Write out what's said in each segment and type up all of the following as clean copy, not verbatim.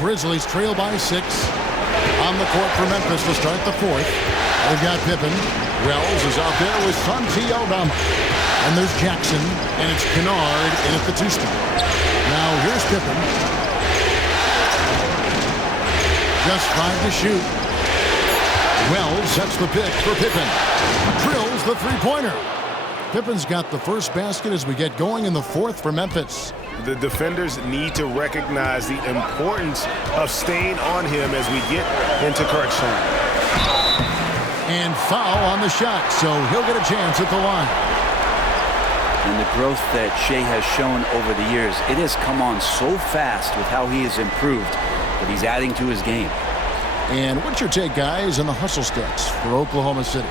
Grizzlies trail by 6. On the court for Memphis to start the fourth. They've got Pippen. Wells is out there with Santi Aldama. And there's Jackson, and it's Kennard in at the 2 spot. Now here's Pippen. Just 5 to shoot. Wells sets the pick for Pippen. Drills the three-pointer. Pippen's got the first basket as we get going in the fourth for Memphis. The defenders need to recognize the importance of staying on him as we get into crunch time. And foul on the shot, so he'll get a chance at the line. And the growth that Shea has shown over the years, it has come on so fast with how he has improved, but he's adding to his game. And what's your take, guys, on the hustle stats for Oklahoma City?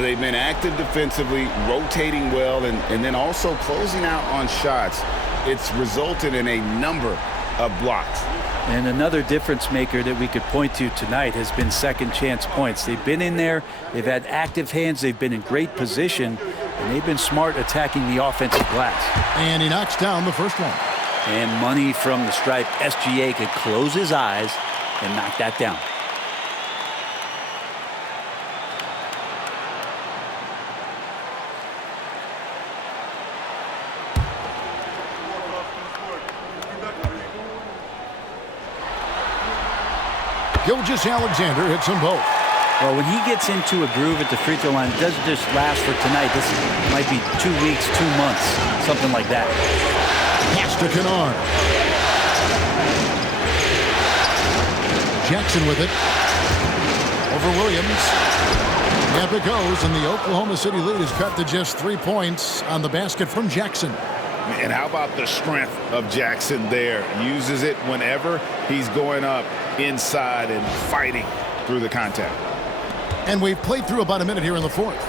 They've been active defensively, rotating well, and then also closing out on shots. It's resulted in a number of blocks. And another difference maker that we could point to tonight has been second chance points. They've been in there, they've had active hands, they've been in great position, and they've been smart attacking the offensive glass. And he knocks down the first one. And money from the stripe. SGA could close his eyes and knock that down. Gilgeous-Alexander hits them both. Well, when he gets into a groove at the free throw line, it doesn't just last for tonight. This might be 2 weeks, 2 months, something like that. Pass to Kennard. Jackson with it. Over Williams. Up it goes, and the Oklahoma City lead is cut to just 3 points on the basket from Jackson. And how about the strength of Jackson there? Uses it whenever he's going up inside and fighting through the contact. And we've played through about a minute here in the fourth.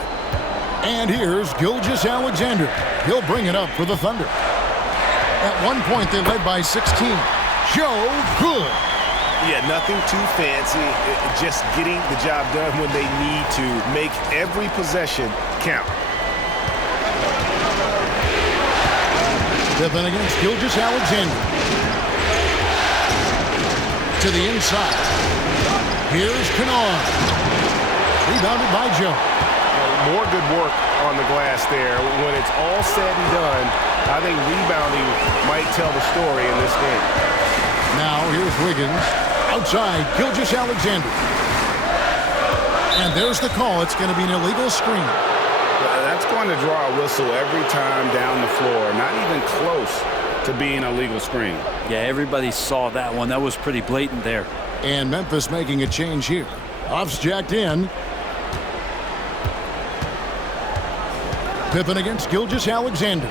And here's Gilgeous-Alexander. He'll bring it up for the Thunder. At one point, they led by 16. Joe Good. Yeah, nothing too fancy. Just getting the job done when they need to. Make every possession count. Pippen against Gilgeous-Alexander. To the inside. Here's Kennard. Rebounded by Joe. More good work on the glass there. When it's all said and done, I think rebounding might tell the story in this game. Now here's Wiggins. Outside, Gilgeous-Alexander. And there's the call. It's going to be an illegal screen. That's going to draw a whistle every time down the floor. Not even close to being a legal screen. Yeah, everybody saw that one. That was pretty blatant there. And Memphis making a change here. Off's jacked in. Pippen against Gilgeous-Alexander.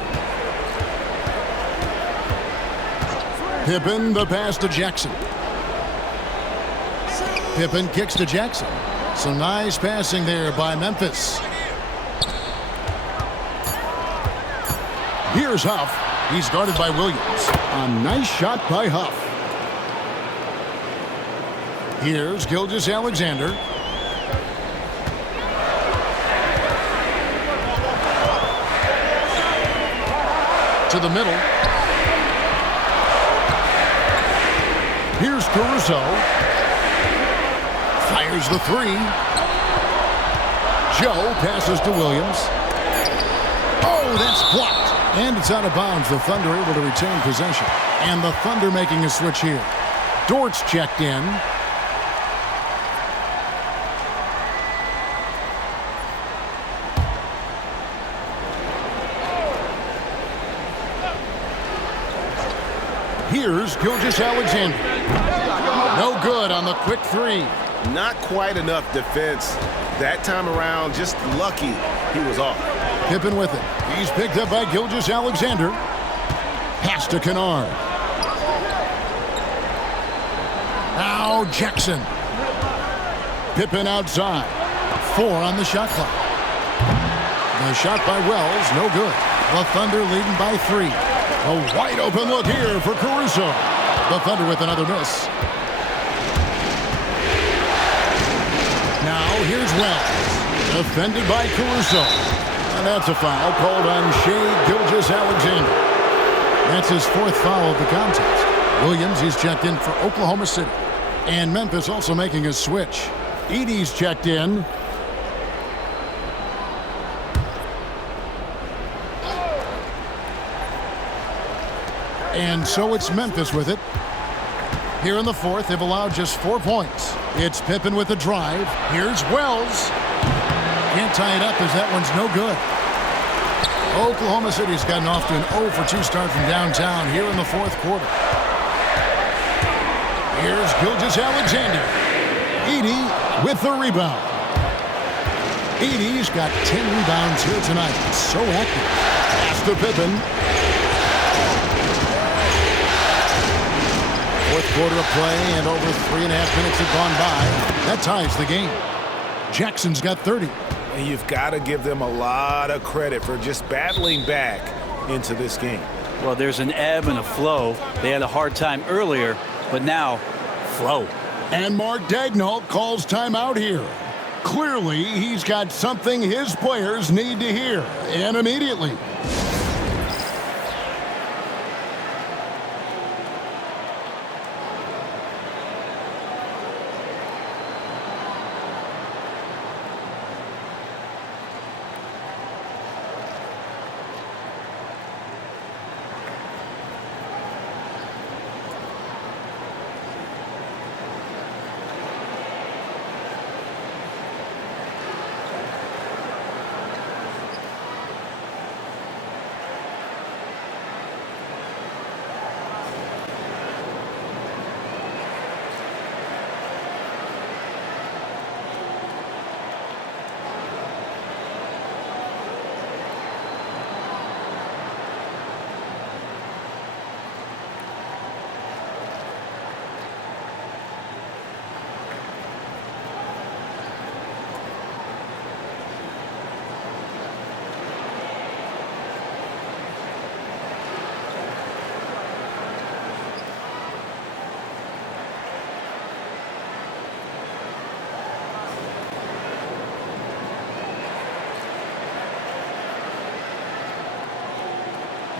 Pippen, the pass to Jackson. Pippen kicks to Jackson. Some nice passing there by Memphis. Here's Huff. He's guarded by Williams. A nice shot by Huff. Here's Gilgeous-Alexander. To the middle. Here's Caruso. Fires the three. Joe passes to Williams. Oh, that's blocked. And it's out of bounds. The Thunder able to retain possession. And the Thunder making a switch here. Dort's checked in. Here's Gilgeous-Alexander. No good on the quick three. Not quite enough defense that time around. Just lucky he was off. Pippen with it. He's picked up by Gilgeous-Alexander. Pass to Kennard. Now Jackson. Pippen outside. 4 on the shot clock. The shot by Wells, no good. The Thunder leading by 3. A wide open look here for Caruso. The Thunder with another miss. Now here's Wells. Defended by Caruso. And that's a foul called on Shea Gilgeous-Alexander. That's his 4th foul of the contest. Williams, he's checked in for Oklahoma City. And Memphis also making a switch. Edey's checked in. And so it's Memphis with it. Here in the fourth, they've allowed just 4 points. It's Pippen with the drive. Here's Wells. Can't tie it up as that one's no good. Oklahoma City's gotten off to an 0 for 2 start from downtown here in the fourth quarter. Here's Gilgeous-Alexander. Edey with the rebound. Edey's got 10 rebounds here tonight. So active. Pass to Pippen. Fourth quarter of play, and over 3.5 minutes have gone by. That ties the game. Jackson's got 30. And you've got to give them a lot of credit for just battling back into this game. Well, there's an ebb and a flow. They had a hard time earlier, but now, flow. And Mark Daigneault calls timeout here. Clearly, he's got something his players need to hear, and immediately.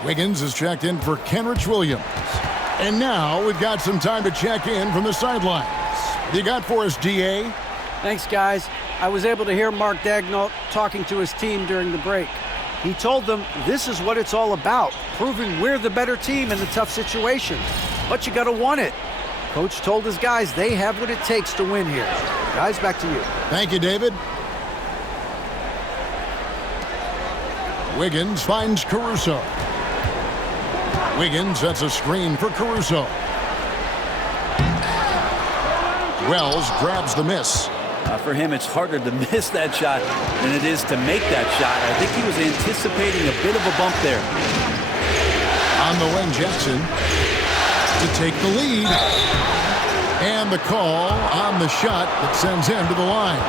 Wiggins is checked in for Kenrich Williams. And now we've got some time to check in from the sidelines. You got for us, DA? Thanks, guys. I was able to hear Mark Daigneault talking to his team during the break. He told them this is what it's all about, proving we're the better team in the tough situations. But you got to want it. Coach told his guys they have what it takes to win here. Guys, back to you. Thank you, David. Wiggins finds Caruso. Wiggins sets a screen for Caruso. Wells grabs the miss. For him, it's harder to miss that shot than it is to make that shot. I think he was anticipating a bit of a bump there. On the wing, Jackson to take the lead. And the call on the shot that sends him to the line.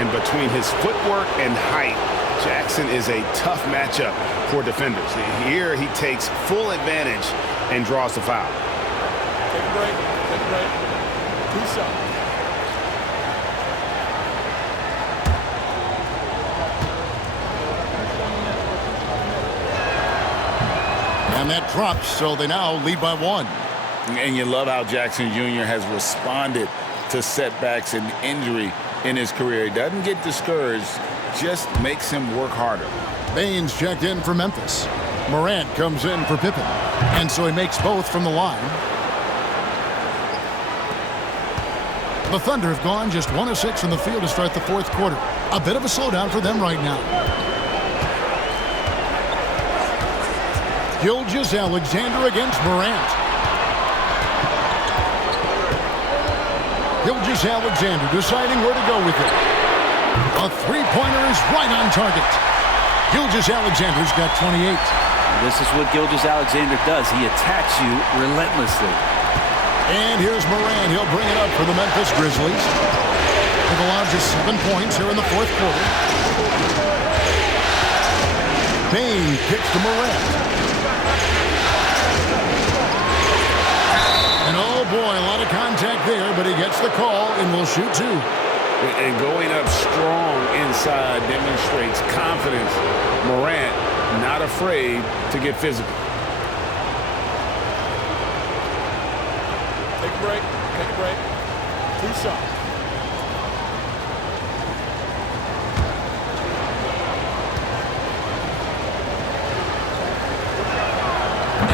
And between his footwork and height, Jackson is a tough matchup for defenders. Here he takes full advantage and draws the foul. Take a break. Take a break. Peace out. And that drops, so they now lead by 1. And you love how Jackson Jr. has responded to setbacks and injury in his career. He doesn't get discouraged, just makes him work harder. Baines checked in for Memphis. Morant comes in for Pippen. And so he makes both from the line. The Thunder have gone just 1 of 6 from the field to start the fourth quarter. A bit of a slowdown for them right now. Gilgeous-Alexander against Morant. Gilgeous-Alexander deciding where to go with it. A three-pointer is right on target. Gilgeous-Alexander's got 28. This is what Gilgeous-Alexander does. He attacks you relentlessly. And here's Morant. He'll bring it up for the Memphis Grizzlies. They've allowed just 7 points here in the fourth quarter. Bane kicks to Morant. And oh boy, a lot of contact there, but he gets the call and will shoot 2. And going up strong inside demonstrates confidence. Morant not afraid to get physical. a break. Take a break. 2 shots.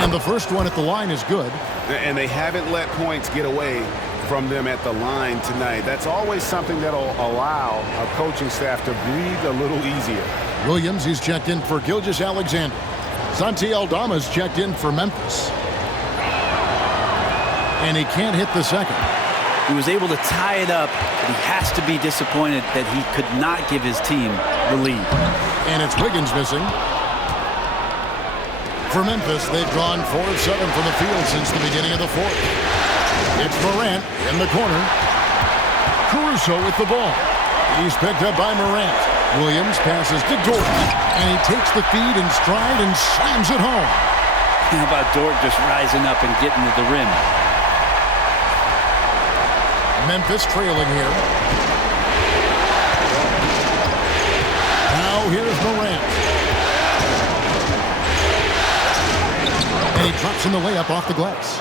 And the first one at the line is good. And they haven't let points get away from them at the line tonight. That's always something that'll allow a coaching staff to breathe a little easier. Williams, he's checked in for Gilgeous-Alexander. Santi Aldama's checked in for Memphis. And he can't hit the second. He was able to tie it up, but he has to be disappointed that he could not give his team the lead. And it's Wiggins missing. For Memphis, they've drawn 4 of 7 from the field since the beginning of the fourth. It's Morant in the corner. Caruso with the ball. He's picked up by Morant. Williams passes to Dort, and he takes the feed in stride and slams it home. How about Dort just rising up and getting to the rim? Memphis trailing here. Now here's Morant. And he drops in the layup off the glass.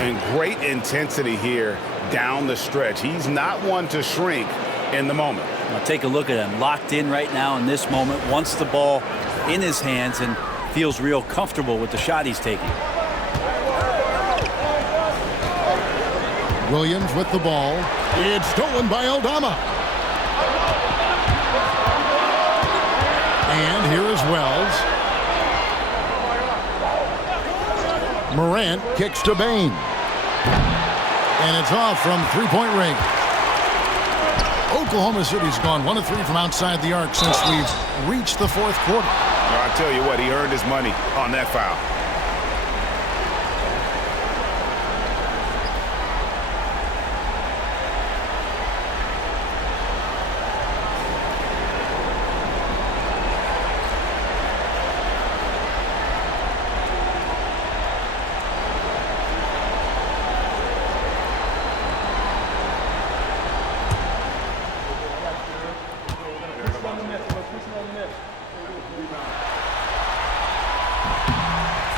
And great intensity here down the stretch. He's not one to shrink in the moment. Now take a look at him, locked in right now in this moment, wants the ball in his hands and feels real comfortable with the shot he's taking. Williams with the ball. It's stolen by Aldama. And here is Wells. Morant kicks to Bain. And it's off from three-point range. Oklahoma City's gone 1 of 3 from outside the arc since we've reached the fourth quarter. Well, I tell you what, he earned his money on that foul.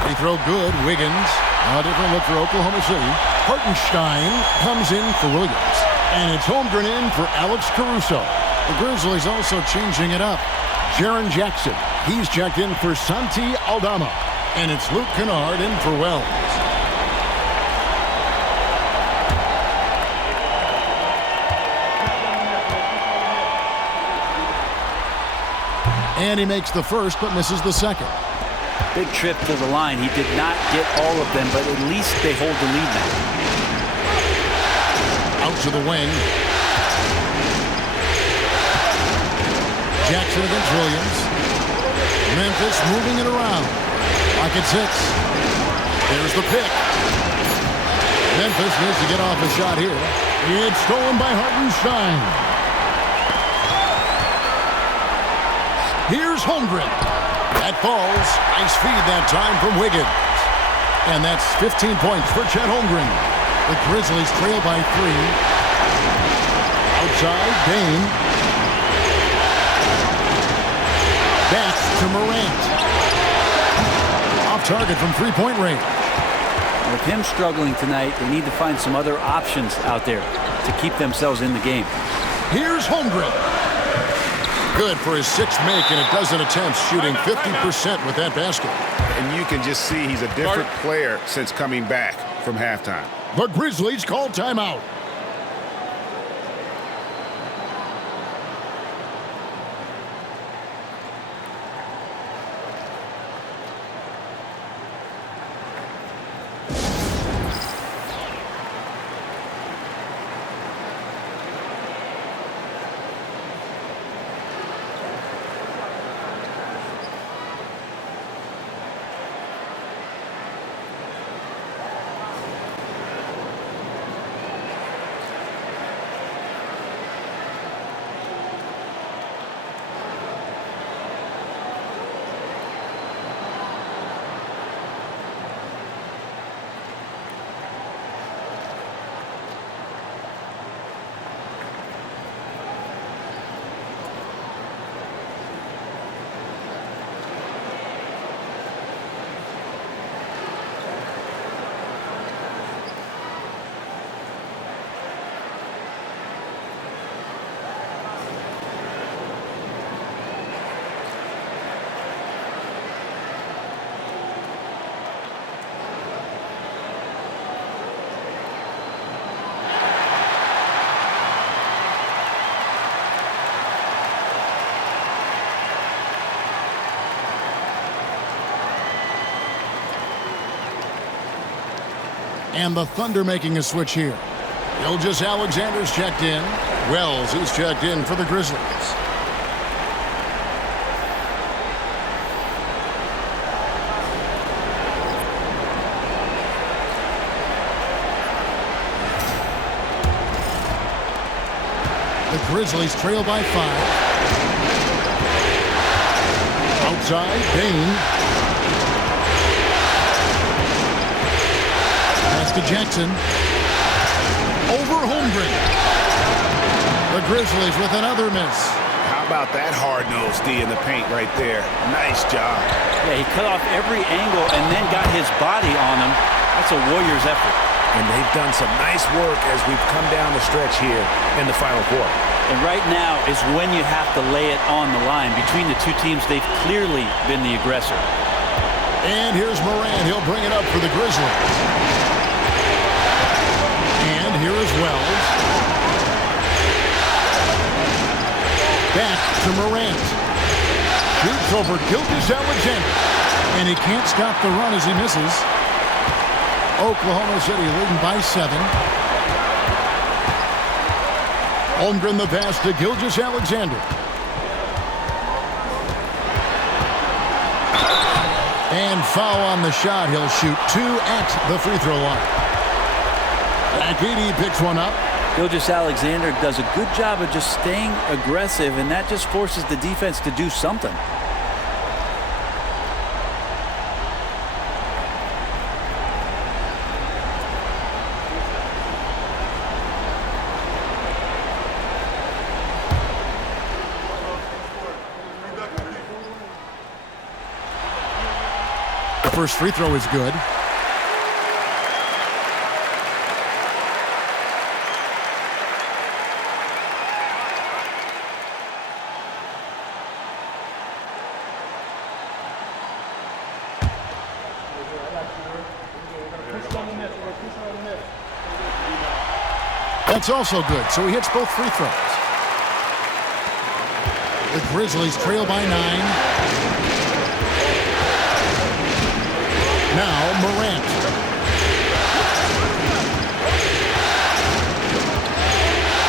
They throw good. Wiggins. A different look for Oklahoma City. Hartenstein comes in for Williams. And it's Holmgren in for Alex Caruso. The Grizzlies also changing it up. Jaren Jackson. He's checked in for Santi Aldama. And it's Luke Kennard in for Wells. And he makes the first but misses the second. Big trip to the line. He did not get all of them, but at least they hold the lead now. Out to the wing. Jackson against Williams. Memphis moving it around. Lock at 6. There's the pick. Memphis needs to get off a shot here. It's stolen by Hartenstein. Here's Holmgren. That falls. Nice feed that time from Wiggins. And that's 15 points for Chet Holmgren. The Grizzlies trail by 3. Outside, Bain. Back to Morant. Off target from three-point range. With him struggling tonight, they need to find some other options out there to keep themselves in the game. Here's Holmgren. Good for his 6th make, and a dozen attempts, shooting 50% with that basket. And you can just see he's a different player since coming back from halftime. The Grizzlies call timeout. And the Thunder making a switch here. Gilgeous-Alexander's checked in. Wells is checked in for the Grizzlies. The Grizzlies trail by 5. Outside, Bain. Pass to Jackson. Over Holmgren. The Grizzlies with another miss. How about that hard-nosed D in the paint right there? Nice job. Yeah, he cut off every angle and then got his body on him. That's a Warriors effort. And they've done some nice work as we've come down the stretch here in the final quarter. And right now is when you have to lay it on the line. Between the two teams, they've clearly been the aggressor. And here's Moran. He'll bring it up for the Grizzlies. And here is Wells. Back to Morant. Shoots over Gilgeous-Alexander. And he can't stop the run as he misses. Oklahoma City leading by 7. Holmgren the pass to Gilgeous-Alexander. And foul on the shot. He'll shoot 2 at the free throw line. Akidi picks one up. Gilgeous-Alexander does a good job of just staying aggressive, and that just forces the defense to do something. The first free throw is good. That's also good, so he hits both free throws. The Grizzlies trail by 9. Now Morant.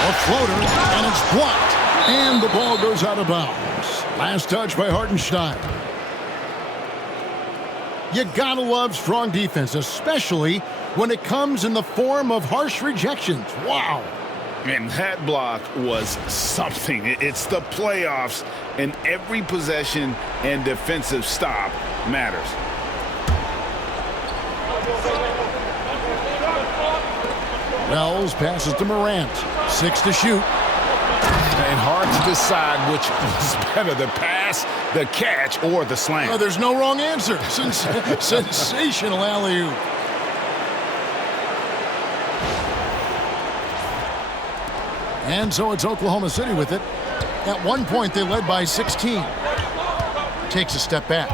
A floater, and it's blocked. And the ball goes out of bounds. Last touch by Hartenstein. You gotta love strong defense, especially when it comes in the form of harsh rejections. Wow. And that block was something. It's the playoffs, and every possession and defensive stop matters. Wells passes to Morant. 6 to shoot. And hard to decide which was better, the pass, the catch, or the slam. Oh, there's no wrong answer. Sensational alley-oop. And so it's Oklahoma City with it. At one point, they led by 16. Takes a step back.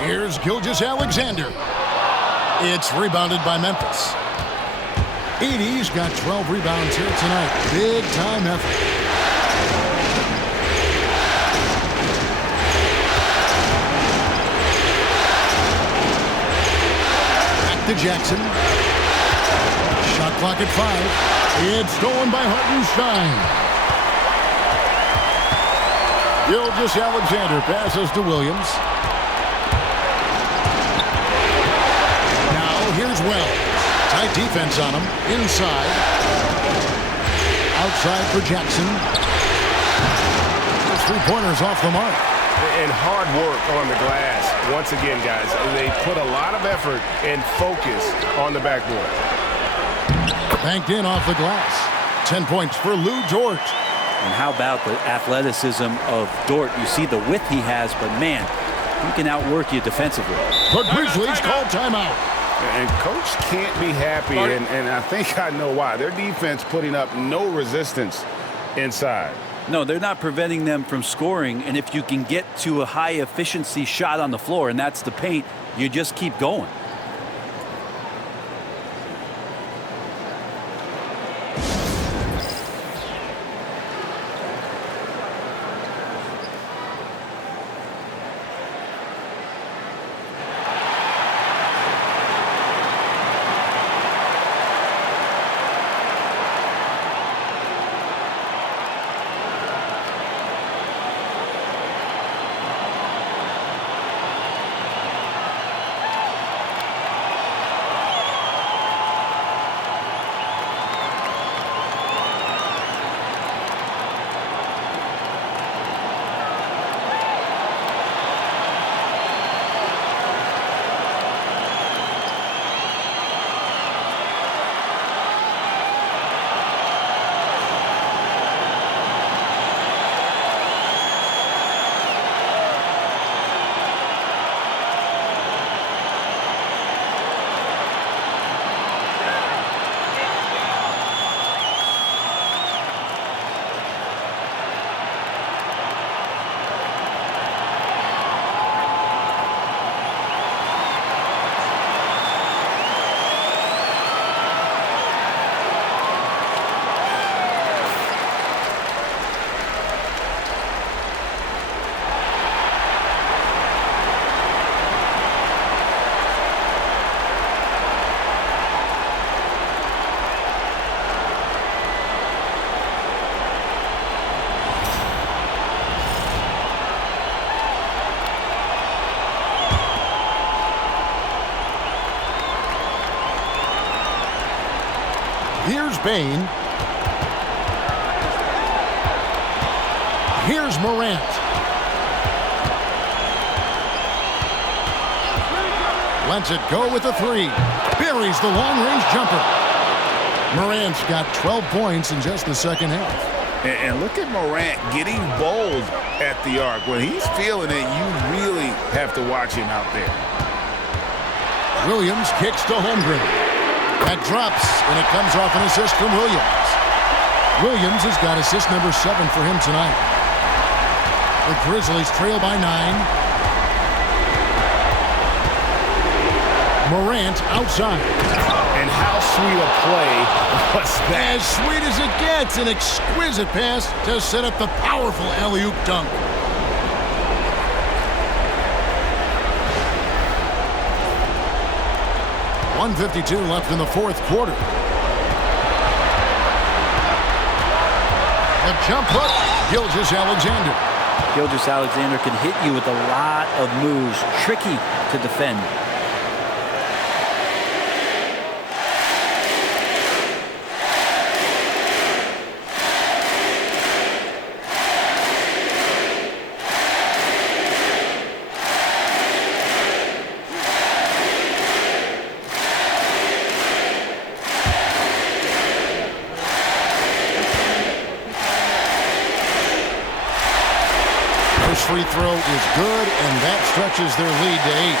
Here's Gilgeous-Alexander. It's rebounded by Memphis. Edey's got 12 rebounds here tonight. Big time effort. Back to Jackson. Shot clock at 5. It's stolen by Hartenstein. Gilgeous-Alexander passes to Williams. Now here's Wells. Tight defense on him. Inside. Outside for Jackson. Those 3-pointers off the mark. And hard work on the glass. Once again, guys, they put a lot of effort and focus on the backboard. Banked in off the glass. 10 points for Lou Dort. And how about the athleticism of Dort? You see the width he has, but man, he can outwork you defensively. The Grizzlies call timeout. And coach can't be happy, and I think I know why. Their defense putting up no resistance inside. No, they're not preventing them from scoring, and if you can get to a high-efficiency shot on the floor, and that's the paint, you just keep going. Spain. Here's Morant. Lets it go with a three. Buries the long-range jumper. Morant's got 12 points in just the second half. And look at Morant getting bold at the arc. When he's feeling it, you really have to watch him out there. Williams kicks to Holmgren. That drops, and it comes off an assist from Williams. Williams has got assist number 7 for him tonight. The Grizzlies trail by 9. Morant outside. And how sweet a play was that? As sweet as it gets, an exquisite pass to set up the powerful alley-oop dunk. .152 left in the fourth quarter. A jump hook, Gilgeous-Alexander. Gilgeous-Alexander can hit you with a lot of moves, tricky to defend. Free throw is good, and that stretches their lead to 8.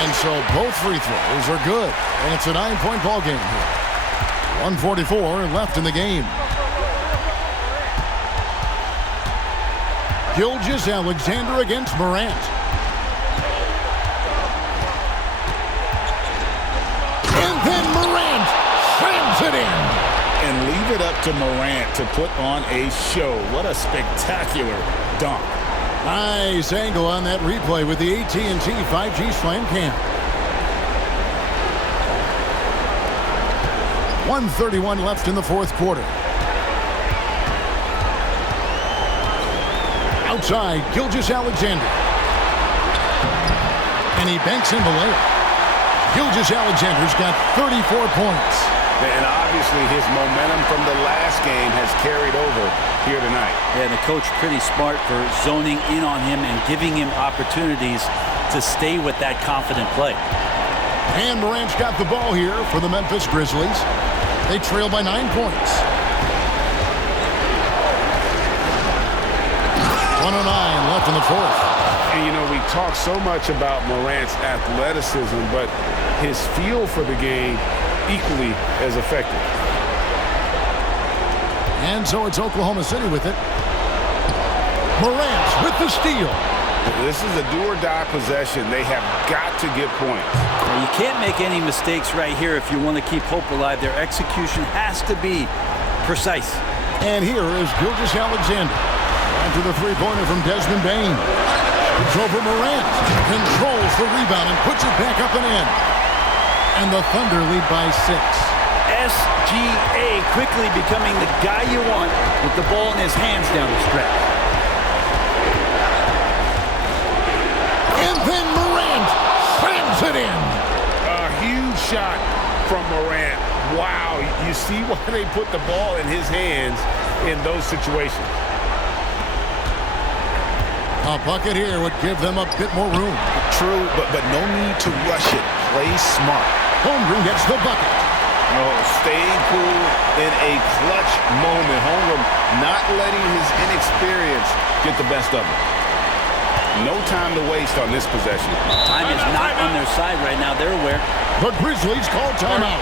And so both free throws are good, and it's a 9-point ball game here. 1:44 left in the game. Gilgeous-Alexander against Morant. And then Morant slams it in. And leave it up to Morant to put on a show. What a spectacular dunk. Nice angle on that replay with the AT&T 5G Slam Cam. 1:31 left in the fourth quarter. Outside, Gilgeous-Alexander. And he banks in the layup. Gilgeous-Alexander's got 34 points. And obviously his momentum from the last game has carried over here tonight. Yeah, and the coach pretty smart for zoning in on him and giving him opportunities to stay with that confident play. And Morant's got the ball here for the Memphis Grizzlies. They trail by 9 points. 1:09 left in the fourth. And, you know, we talk so much about Morant's athleticism, but his feel for the game equally as effective. And so it's Oklahoma City with it. Morant with the steal. This is a do-or-die possession. They have got to get points. Now, you can't make any mistakes right here if you want to keep hope alive. Their execution has to be precise. And here is Gilgeous-Alexander. To the three-pointer from Desmond Bane. It's over Morant. Controls the rebound and puts it back up and in. And the Thunder lead by 6. SGA quickly becoming the guy you want with the ball in his hands down the stretch. And then Morant slams it in. A huge shot from Morant. Wow, you see why they put the ball in his hands in those situations. A bucket here would give them a bit more room. True, but no need to rush it. Play smart. Holmgren gets the bucket. Oh, staying cool in a clutch moment. Holmgren not letting his inexperience get the best of him. No time to waste on this possession. Time is not on their side right now. They're aware. The Grizzlies call timeout.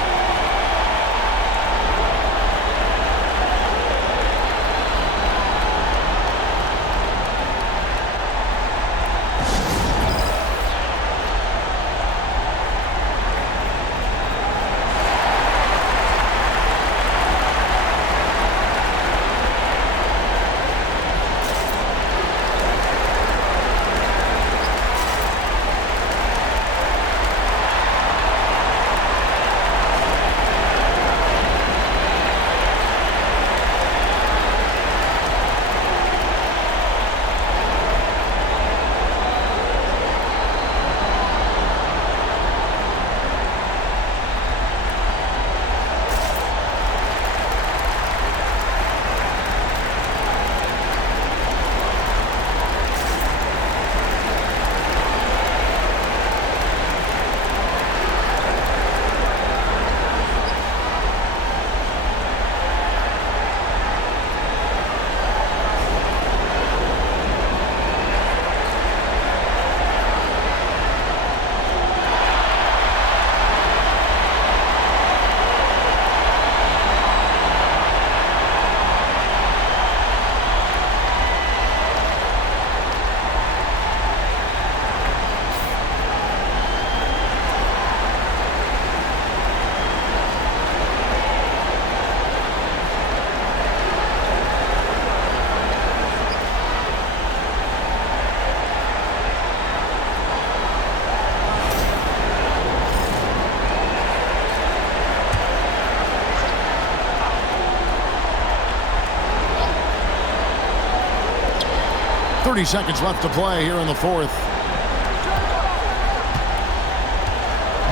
30 seconds left to play here in the fourth.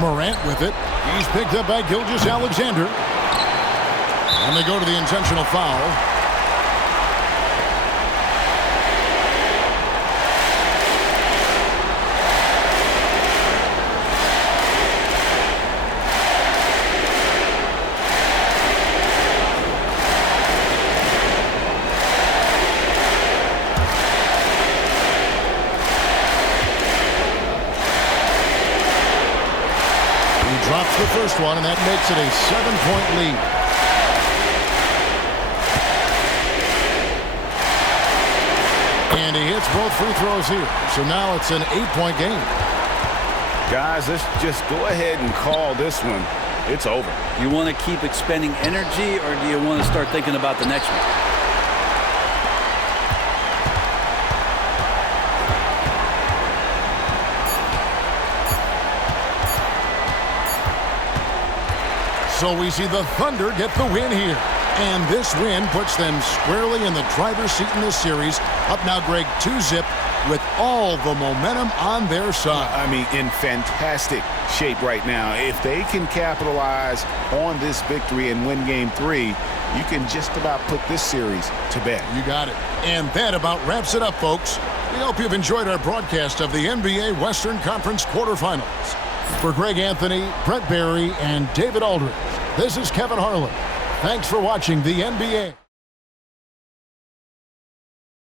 Morant with it. He's picked up by Gilgeous-Alexander. And they go to the intentional foul. Drops the first one, and that makes it a 7-point lead. And he hits both free throws here. So now it's an 8-point game. Guys, let's just go ahead and call this one. It's over. You want to keep expending energy, or do you want to start thinking about the next one? So we see the Thunder get the win here. And this win puts them squarely in the driver's seat in this series. Up now, Greg, 2-zip with all the momentum on their side. I mean, in fantastic shape right now. If they can capitalize on this victory and win Game 3, you can just about put this series to bed. You got it. And that about wraps it up, folks. We hope you've enjoyed our broadcast of the NBA Western Conference quarterfinals. For Greg Anthony, Brett Barry, and David Aldridge, this is Kevin Harlan. Thanks for watching the NBA.